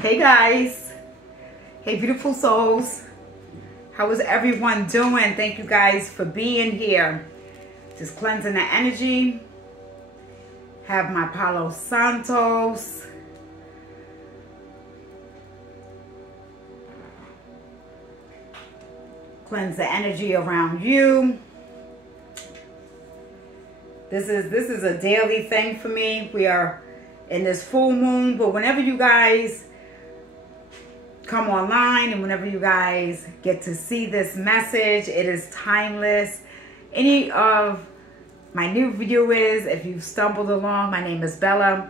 Hey guys, hey beautiful souls, how is everyone doing? Thank you guys for being here. Just cleansing the energy. Have my Palo Santos. Cleanse the energy around you. This is a daily thing for me. We are in this full moon, but whenever you guys come online and whenever you guys get to see this message, it is timeless. Any of my new viewers, if you've stumbled along, my name is Bella.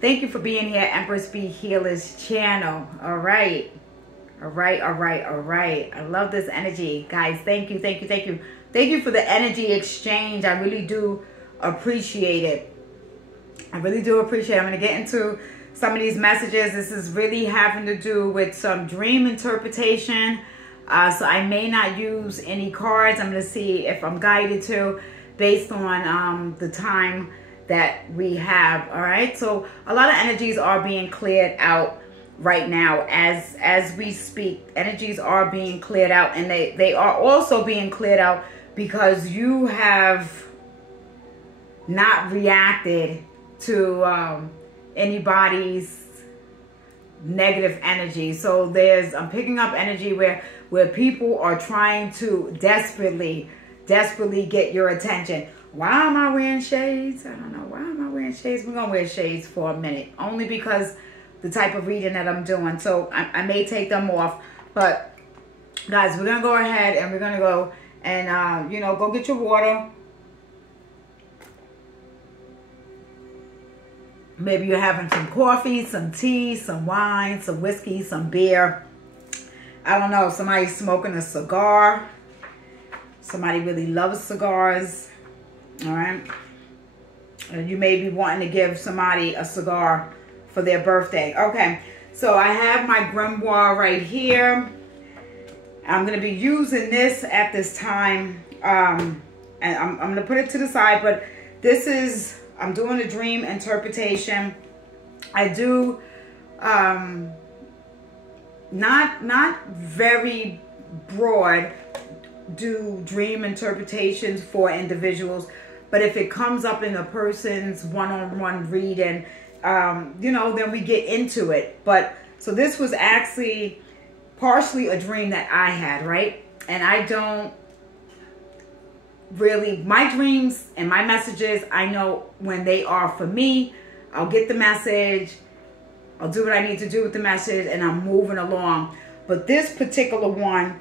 Thank you for being here, Empress Be Healer's channel. All right. I love this energy, guys. Thank you for the energy exchange. I really do appreciate it. I'm going to get into some of these messages. This is really having to do with some dream interpretation. So I may not use any cards. I'm going to see if I'm guided to based on the time that we have. All right. So a lot of energies are being cleared out right now as we speak. Energies are being cleared out, and they are also being cleared out because you have not reacted to anybody's negative energy. So I'm picking up energy where people are trying to desperately get your attention. Why am I wearing shades? I don't know. Why am I wearing shades? We're gonna wear shades for a minute, only because the type of reading that I'm doing. So I may take them off, but guys, we're gonna go ahead and we're gonna go and go get your water. Maybe you're having some coffee, some tea, some wine, some whiskey, some beer. I don't know. Somebody's smoking a cigar. Somebody really loves cigars. All right. And you may be wanting to give somebody a cigar for their birthday. Okay. So I have my grimoire right here. I'm going to be using this at this time. And I'm going to put it to the side. But this is... I'm doing a dream interpretation. I do not very broad do dream interpretations for individuals, but if it comes up in a person's one-on-one reading, then we get into it. But so this was actually partially a dream that I had, right? And I don't really, my dreams and my messages, I know when they are for me. I'll get the message, I'll do what I need to do with the message, and I'm moving along. But this particular one,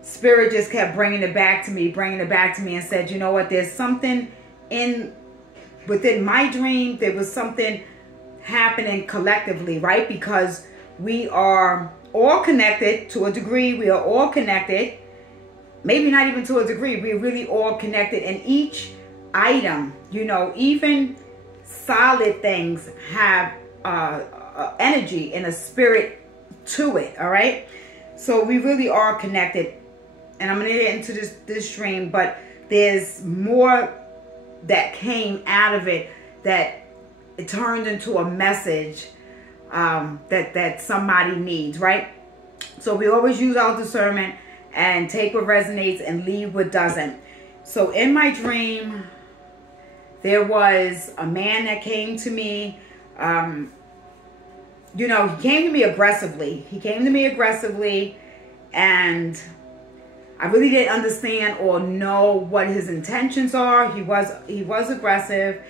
Spirit just kept bringing it back to me and said, you know what, there's something within my dream. There was something happening collectively, right? Because we are all connected to a degree. We are all connected. Maybe not even to a degree. We're really all connected. And each item, even solid things have energy and a spirit to it. All right. So we really are connected. And I'm going to get into this dream, but there's more that came out of it, that it turned into a message that somebody needs, right? So we always use our discernment and take what resonates and leave what doesn't. So in my dream, there was a man that came to me. He came to me aggressively. And I really didn't understand or know what his intentions are. He was aggressive.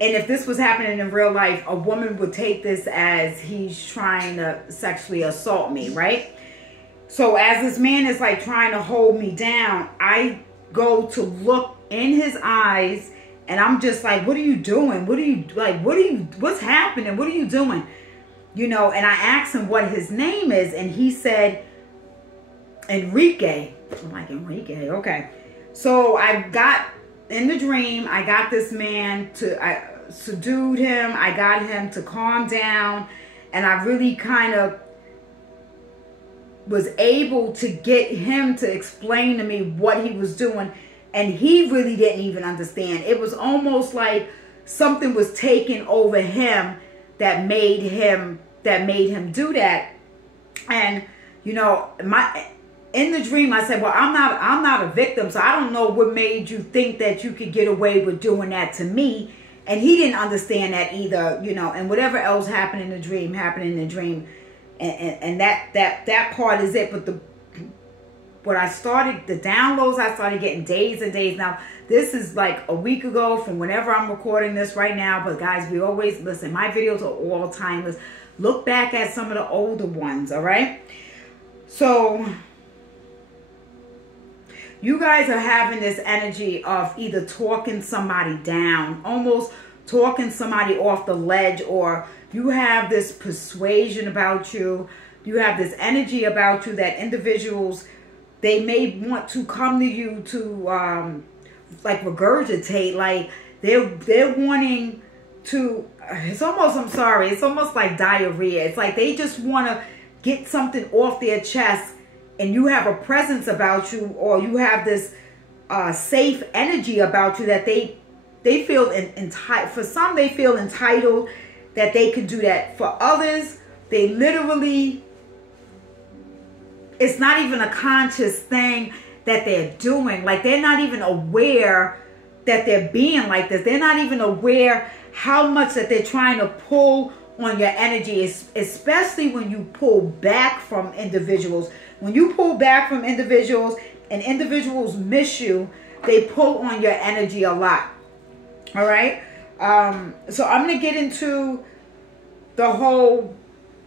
And if this was happening in real life, a woman would take this as he's trying to sexually assault me, right? So as this man is like trying to hold me down, I go to look in his eyes, and I'm just like, what are you doing? What's happening? What are you doing? And I asked him what his name is, and he said, Enrique. I'm like, Enrique, okay. So I got, in the dream, I got this man I subdued him. I got him to calm down, and I really kind of was able to get him to explain to me what he was doing, and he really didn't even understand. It was almost like something was taking over him that made him that made him do that. And, you know, in the dream, I said, well, I'm not a victim, so I don't know what made you think that you could get away with doing that to me. And he didn't understand that either, you know, and whatever else happened in the dream, and that part is it. But the downloads I started getting days and days. Now, this is like a week ago from whenever I'm recording this right now. But guys, we always, listen, my videos are all timeless. Look back at some of the older ones, all right? So you guys are having this energy of either talking somebody down, almost talking somebody off the ledge, or you have this persuasion about you. You have this energy about you that individuals, they may want to come to you to like regurgitate, like they're wanting to, it's almost, I'm sorry, it's almost like diarrhea. It's like they just want to get something off their chest, and you have a presence about you, or you have this safe energy about you that they feel entitled. For some, they feel entitled that they can do that. For others, they literally, it's not even a conscious thing that they're doing. Like, they're not even aware that they're being like this. They're not even aware how much that they're trying to pull on your energy, especially when you pull back from individuals. When you pull back from individuals and individuals miss you, they pull on your energy a lot. All right? So I'm going to get into the whole,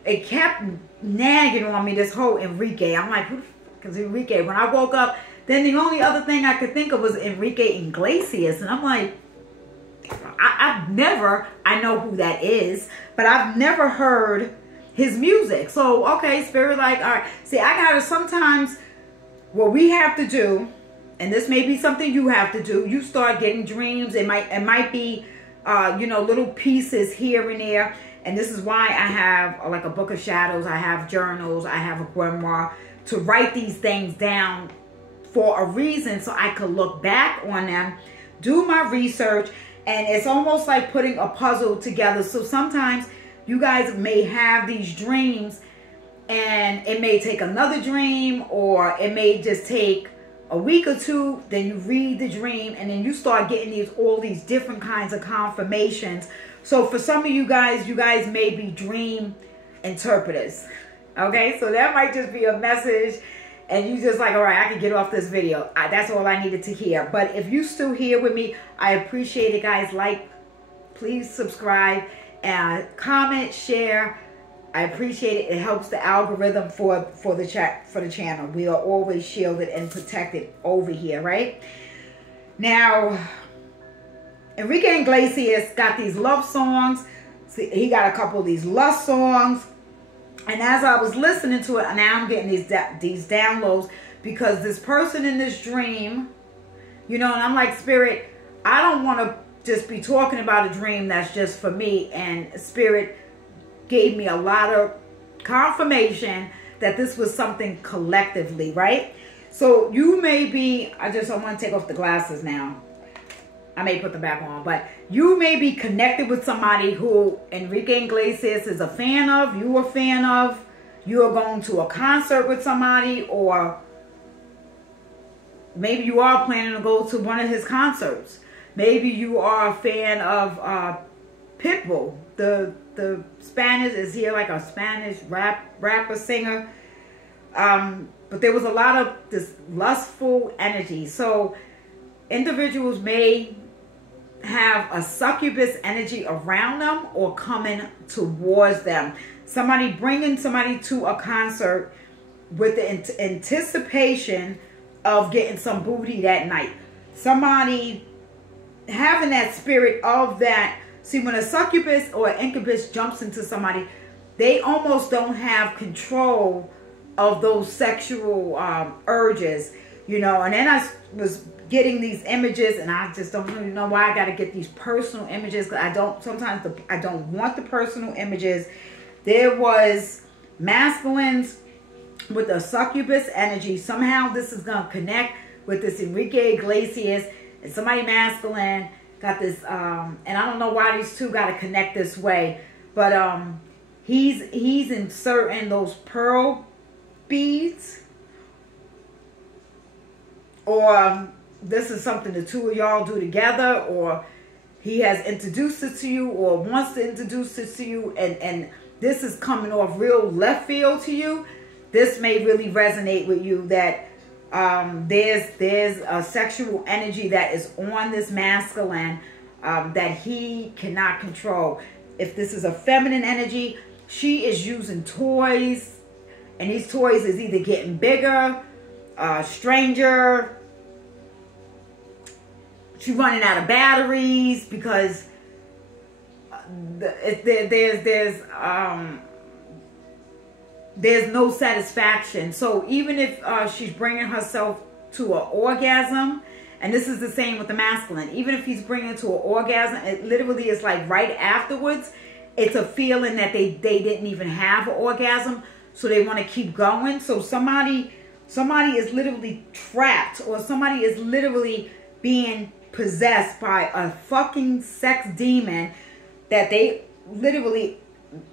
it kept nagging on me, this whole Enrique. I'm like, who the fuck is Enrique? When I woke up, then the only other thing I could think of was Enrique Iglesias. And I'm like, I know who that is, but I've never heard his music. So, okay, Spirit, like, all right. See, I gotta sometimes, what we have to do, and this may be something you have to do, you start getting dreams. It might be, you know, little pieces here and there. And this is why I have like a book of shadows. I have journals. I have a grimoire to write these things down for a reason, so I could look back on them, do my research, and it's almost like putting a puzzle together. So sometimes you guys may have these dreams, and it may take another dream, or it may just take a week or two. Then you read the dream, and then you start getting all these different kinds of confirmations. So for some of you guys may be dream interpreters. Okay, so that might just be a message, and you just like, all right, I can get off this video. That's all I needed to hear. But if you still here with me, I appreciate it, guys. Like, please subscribe, and comment, share. I appreciate it. It helps the algorithm for the channel. We are always shielded and protected over here, right? Now, Enrique Iglesias got these love songs. See, he got a couple of these lust songs. And as I was listening to it, now I'm getting these downloads, because this person in this dream, you know, and I'm like, Spirit, I don't want to just be talking about a dream that's just for me. And Spirit gave me a lot of confirmation that this was something collectively, right? So you may be, I want to take off the glasses now. I may put them back on, but you may be connected with somebody who Enrique Iglesias is a fan of, you a fan of, you are going to a concert with somebody, or maybe you are planning to go to one of his concerts. Maybe you are a fan of Pitbull. The Spanish, is here like a Spanish rapper, singer. But there was a lot of this lustful energy. So individuals may have a succubus energy around them or coming towards them. Somebody bringing somebody to a concert with the anticipation of getting some booty that night. Somebody having that spirit of that. See, when a succubus or an incubus jumps into somebody, they almost don't have control of those sexual urges, you know. And then I was getting these images, and I just don't really know why I got to get these personal images, because I don't want the personal images. There was masculines with a succubus energy. Somehow this is going to connect with this Enrique Iglesias, and somebody masculine got this, and I don't know why these two got to connect this way, but He's inserting those pearl beads, or this is something the two of y'all do together, or he has introduced it to you or wants to introduce it to you, and this is coming off real left field to you. This may really resonate with you, that there's a sexual energy that is on this masculine that he cannot control. If this is a feminine energy, she is using toys, and these toys is either getting bigger, stranger. She's running out of batteries because there's no satisfaction. So even if she's bringing herself to an orgasm, and this is the same with the masculine, even if he's bringing it to an orgasm, it literally is like right afterwards, it's a feeling that they didn't even have an orgasm, so they want to keep going. So somebody is literally trapped, or somebody is literally being possessed by a fucking sex demon that they literally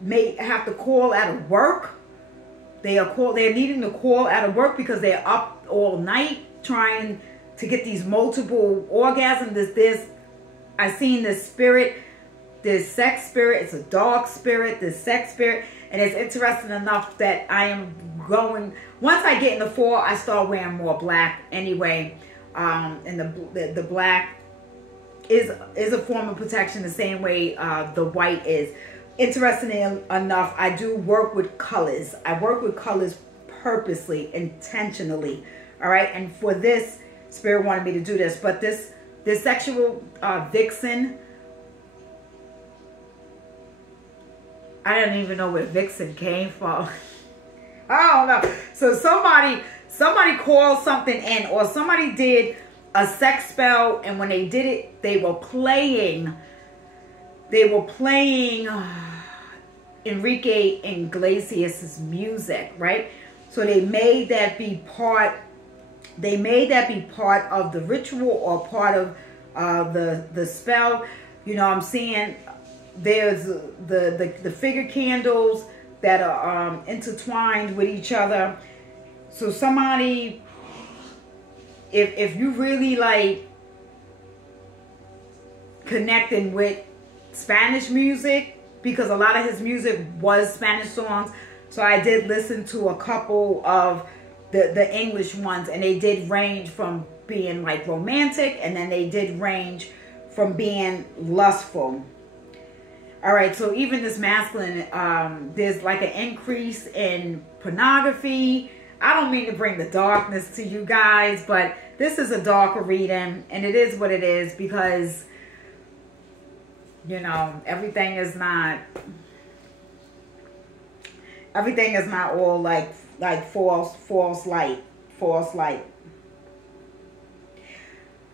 may have to call out of work. They're needing to call out of work because they're up all night trying to get these multiple orgasms. I've seen this spirit, this sex spirit. It's a dog spirit, this sex spirit, and it's interesting enough that I am going. Once I get in the fall, I start wearing more black anyway. And the black is a form of protection the same way the white is. Interestingly enough, I do work with colors. I work with colors purposely, intentionally. All right, and for this, Spirit wanted me to do this. But this sexual vixen, I don't even know where vixen came from. I don't know. So somebody called something in, or somebody did a sex spell, and when they did it, they were playing Enrique Iglesias' music, right? So they made that be part of the ritual, or part of the spell. You know what I'm saying? There's the figure candles that are intertwined with each other. So somebody, if you really like connecting with Spanish music, because a lot of his music was Spanish songs, so I did listen to a couple of the English ones, and they did range from being like romantic, and then they did range from being lustful. All right, so even this masculine, there's like an increase in pornography. I don't mean to bring the darkness to you guys, but this is a darker reading, and it is what it is, because, you know, everything is not all like false light.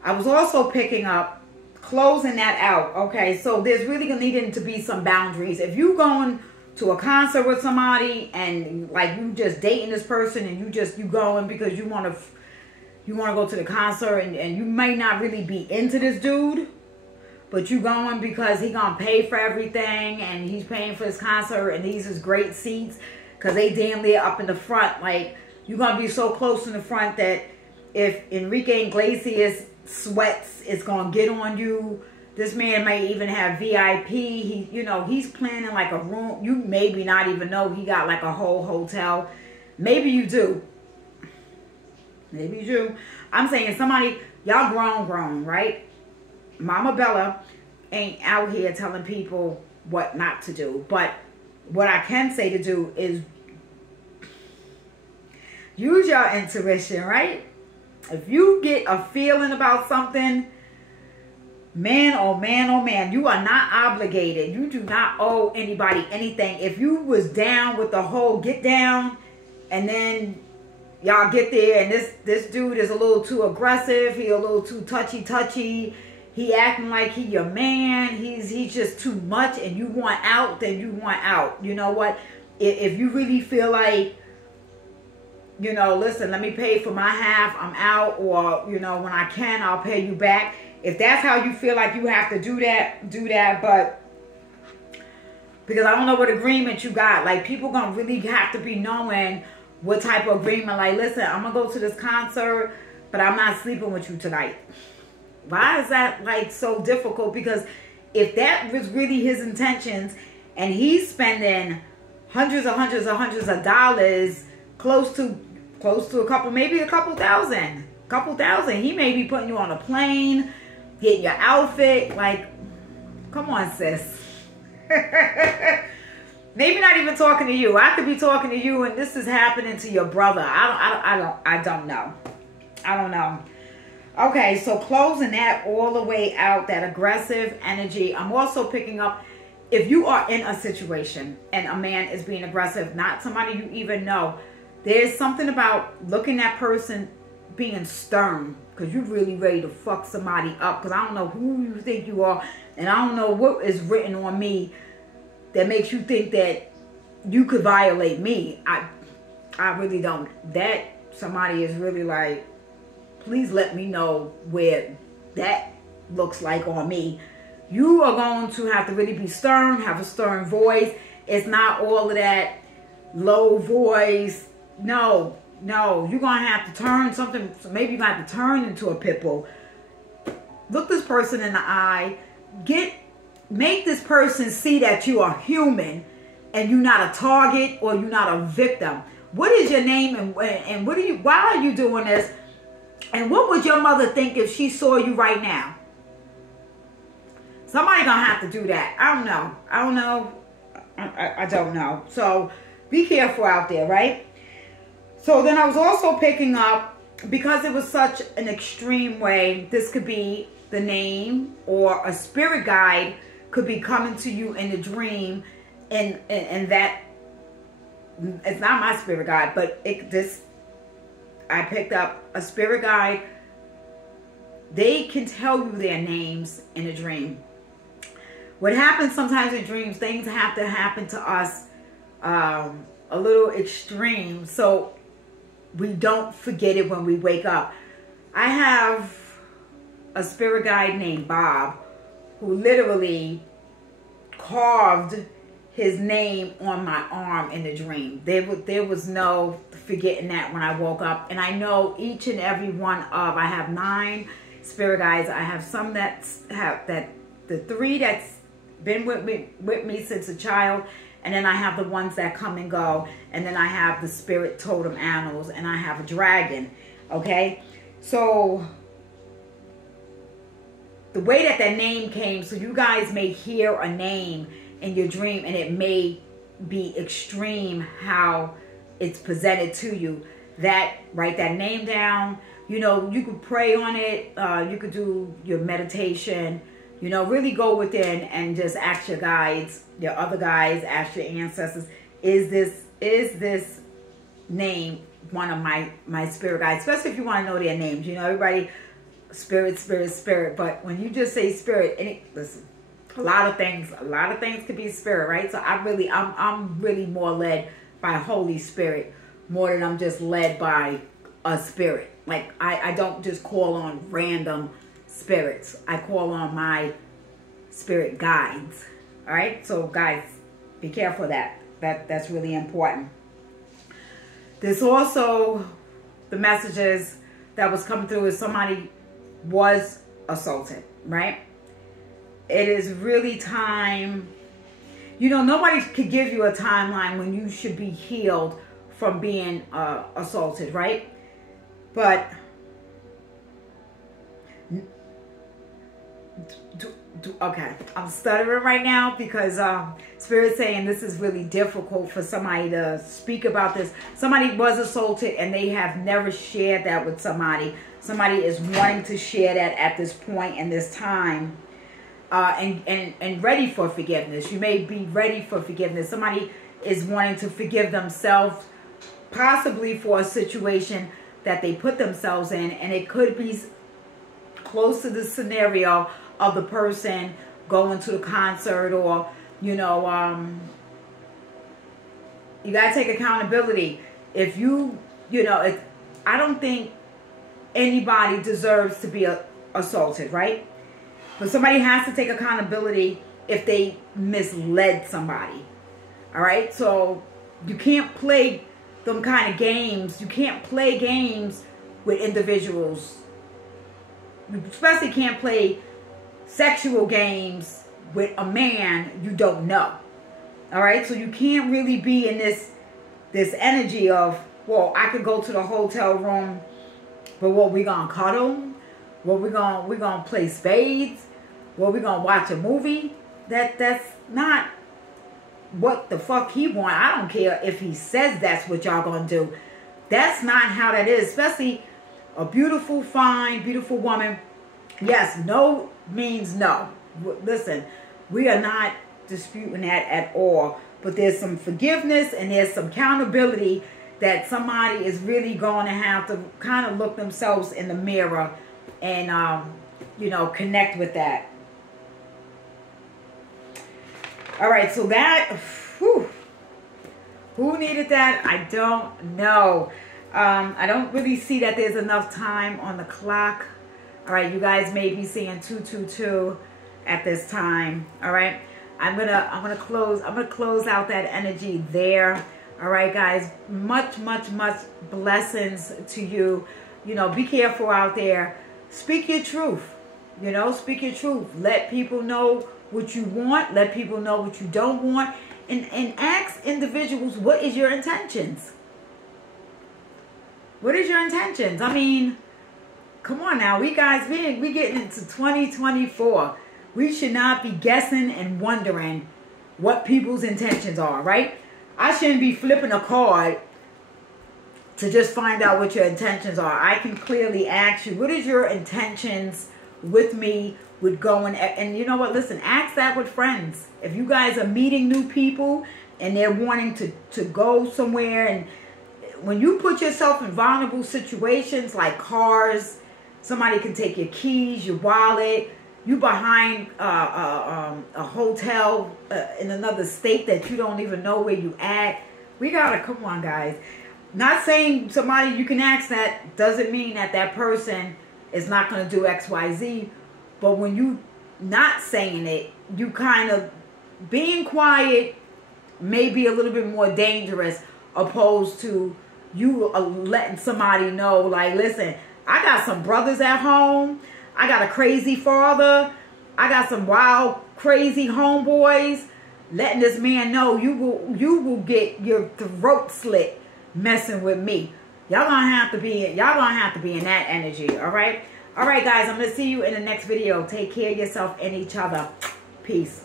I was also picking up, closing that out. Okay, so there's really needing to be some boundaries. If you going to a concert with somebody, and like you just dating this person, and you going because you want to go to the concert, and you may not really be into this dude, but you going because he gonna pay for everything, and he's paying for his concert, and these is great seats because they damn near up in the front. Like, you're gonna be so close in the front that if Enrique Iglesias sweats, it's gonna get on you. This man may even have VIP. He's planning like a room. You maybe not even know he got like a whole hotel. Maybe you do. Maybe you do. I'm saying somebody, y'all grown, right? Mama Bella ain't out here telling people what not to do. But what I can say to do is use your intuition, right? If you get a feeling about something, man, oh man, you are not obligated. You do not owe anybody anything. If you was down with the whole get down, and then y'all get there, and this dude is a little too aggressive, he a little too touchy, he acting like he your man, he's just too much, and you want out, then you want out. You know what? If you really feel like, listen, let me pay for my half, I'm out, or, when I can, I'll pay you back. If that's how you feel like you have to do that, do that. But Because I don't know what agreement you got. Like, people gonna really have to be knowing what type of agreement. Like, listen, I'm gonna go to this concert, but I'm not sleeping with you tonight. Why is that, like, so difficult? Because if that was really his intentions, and he's spending hundreds of dollars, close to a couple, maybe a couple thousand. He may be putting you on a plane, getting your outfit. Like, come on, sis. Maybe not even talking to you. I could be talking to you, and this is happening to your brother. I don't know. Okay, so closing that all the way out, that aggressive energy. I'm also picking up, if you are in a situation and a man is being aggressive, not somebody you even know, there's something about looking at person being stern, because you're really ready to fuck somebody up, because I don't know who you think you are, and I don't know what is written on me that makes you think that you could violate me. I really don't. That somebody is really like, please let me know where that looks like on me. You are going to have to really be stern, have a stern voice. It's not all of that low voice. No. You're going to have to turn something. Maybe you're going to have to turn into a pit bull. Look this person in the eye. Make this person see that you are human and you're not a target or you're not a victim. What is your name, and why are you doing this? And what would your mother think if she saw you right now? Somebody gonna have to do that. I don't know. So be careful out there, right? So then I was also picking up, because it was such an extreme way, this could be the name, or a spirit guide could be coming to you in a dream, and that, it's not my spirit guide, but I picked up a spirit guide. They can tell you their names in a dream. What happens sometimes in dreams, things have to happen to us a little extreme, so we don't forget it when we wake up. I have a spirit guide named Bob, who literally carved his name on my arm in the dream. There was no forgetting that when I woke up. And I know each and every one of, I have 9 spirit guides. I have some the 3 that's been with me since a child, and then I have the ones that come and go, and then I have the spirit totem animals, and I have a dragon. Okay, so the way that name came, so you guys may hear a name in your dream, and it may be extreme how it's presented to you. Write that name down. You know, you could pray on it. You could do your meditation. You know, really go within and just ask your guides, your other guides, ask your ancestors, is this name one of my spirit guides? Especially if you want to know their names. You know, everybody, spirit. But when you just say spirit, listen, a lot of things could be spirit, right? So I'm really more led by Holy Spirit more than I'm just led by a spirit. Like, I don't just call on random spirits. I call on my spirit guides. All right, so guys, be careful of that. That's really important. There's also the messages that was coming through is somebody was assaulted, right? It is really time. You know, nobody could give you a timeline when you should be healed from being assaulted, right? But okay, I'm stuttering right now because Spirit's saying this is really difficult for somebody to speak about this. Somebody was assaulted and they have never shared that with somebody. Somebody is wanting to share that at this point in this time, and ready for forgiveness. You may be ready for forgiveness. Somebody is wanting to forgive themselves, possibly for a situation that they put themselves in, and it could be close to the scenario of the person going to the concert, or you know, you gotta take accountability. If you know, I don't think anybody deserves to be assaulted, right? But somebody has to take accountability if they misled somebody. All right? So you can't play them kind of games. You can't play games with individuals. You especially can't play sexual games with a man you don't know. All right? So you can't really be in this energy of, well, I could go to the hotel room, but what, we gonna cuddle? What, we gonna play spades? What, we gonna watch a movie? That's not what the fuck he want. I don't care if he says that's what y'all gonna do. That's not how that is. Especially a beautiful, fine, beautiful woman. Yes, no means no. Listen, we are not disputing that at all. But there's some forgiveness and there's some accountability that somebody is really going to have to kind of look themselves in the mirror and, you know, connect with that. All right, so that, whew, who needed that? I don't know. I don't really see that there's enough time on the clock. All right, you guys may be seeing 222 at this time. All right, I'm gonna close out that energy there. All right, guys, much blessings to you. You know, be careful out there. Speak your truth. You know, speak your truth. Let people know what you want. Let people know what you don't want. And ask individuals, what is your intentions? What is your intentions? I mean, come on now. We getting into 2024. We should not be guessing and wondering what people's intentions are, right? I shouldn't be flipping a card to just find out what your intentions are. I can clearly ask you, what is your intentions with me, with going? And you know what? Listen, ask that with friends. If you guys are meeting new people and they're wanting to go somewhere, and when you put yourself in vulnerable situations like cars, somebody can take your keys, your wallet, you behind a hotel in another state that you don't even know where you at. We gotta, come on, guys. Not saying somebody you can ask that doesn't mean that that person is not going to do X, Y, Z. But when you not saying it, you kind of being quiet may be a little bit more dangerous, opposed to you letting somebody know, like, listen, I got some brothers at home. I got a crazy father. I got some wild, crazy homeboys. Letting this man know you will get your throat slit messing with me. Y'all gonna have to be in that energy. All right, guys. I'm gonna see you in the next video. Take care of yourself and each other. Peace.